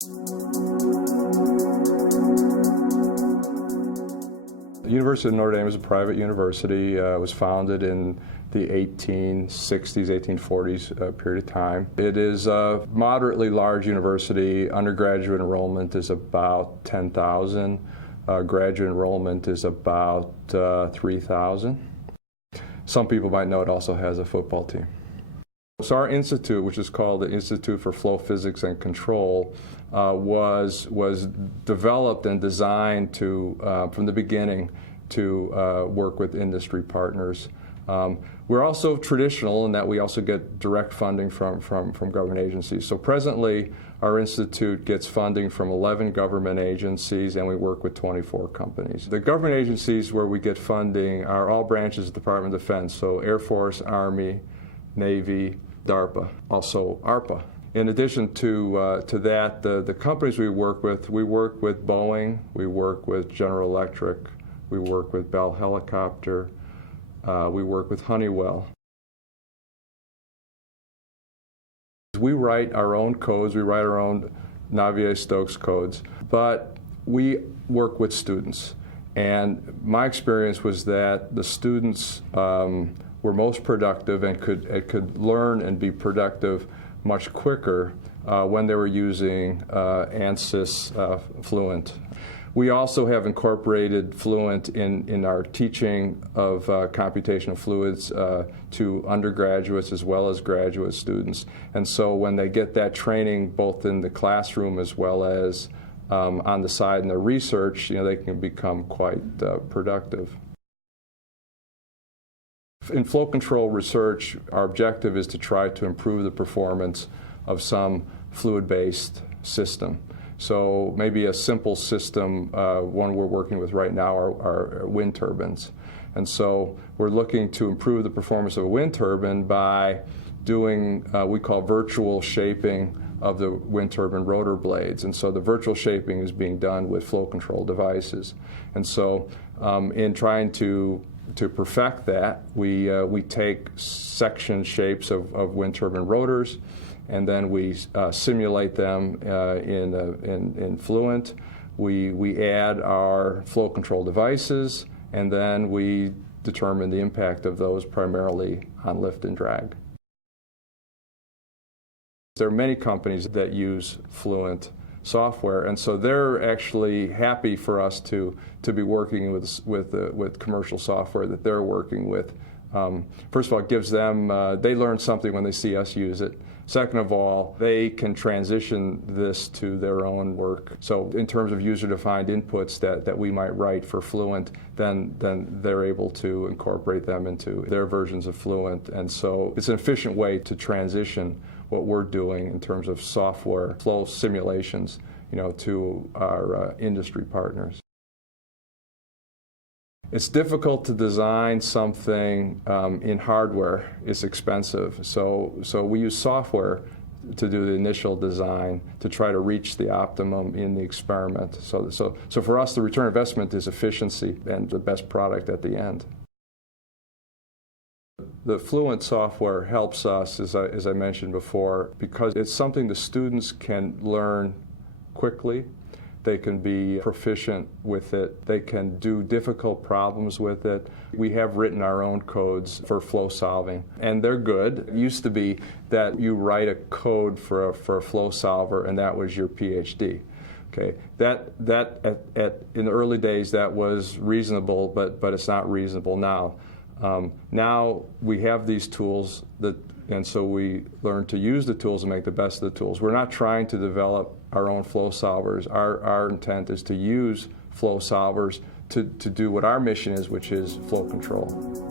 The University of Notre Dame is a private university. It was founded in the 1860s, 1840s period of time. It is a moderately large university. Undergraduate enrollment is about 10,000. Graduate enrollment is about 3,000. Some people might know it also has a football team. So our institute, which is called the Institute for Flow Physics and Control, was developed and designed to, from the beginning, to work with industry partners. We're also traditional in that we also get direct funding from government agencies. So presently, our institute gets funding from 11 government agencies, and we work with 24 companies. The government agencies where we get funding are all branches of the Department of Defense, so Air Force, Army, Navy, DARPA, also ARPA. In addition to that, the companies we work with Boeing, we work with General Electric, we work with Bell Helicopter, we work with Honeywell. We write our own codes, we write our own Navier-Stokes codes, but we work with students. And my experience was that the students were most productive and could learn and be productive much quicker when they were using ANSYS Fluent. We also have incorporated Fluent in our teaching of computational fluids to undergraduates as well as graduate students. And so when they get that training both in the classroom as well as on the side in their research, they can become quite productive. In flow control research, our objective is to try to improve the performance of some fluid-based system. So maybe a simple system, one we're working with right now are wind turbines. And so we're looking to improve the performance of a wind turbine by doing we call virtual shaping of the wind turbine rotor blades. And so the virtual shaping is being done with flow control devices. And so in trying to perfect that, we take section shapes of wind turbine rotors, and then we simulate them in Fluent. We add our flow control devices, and then we determine the impact of those primarily on lift and drag. There are many companies that use Fluent software, and so they're actually happy for us to be working with commercial software that they're working with. First of all, it gives them, they learn something when they see us use it. Second of all, they can transition this to their own work. So in terms of user-defined inputs that we might write for Fluent, then they're able to incorporate them into their versions of Fluent. And so it's an efficient way to transition what we're doing in terms of software flow simulations, to our industry partners. It's difficult to design something in hardware. It's expensive. So we use software to do the initial design to try to reach the optimum in the experiment. So for us, the return on investment is efficiency and the best product at the end. The Fluent software helps us, as I mentioned before, because it's something the students can learn quickly. They can be proficient with it. They can do difficult problems with it. We have written our own codes for flow solving, and they're good. It used to be that you write a code for a flow solver, and that was your PhD. Okay, in the early days that was reasonable, but it's not reasonable now. Now we have these tools and so we learn to use the tools and make the best of the tools. We're not trying to develop our own flow solvers. Our intent is to use flow solvers to do what our mission is, which is flow control.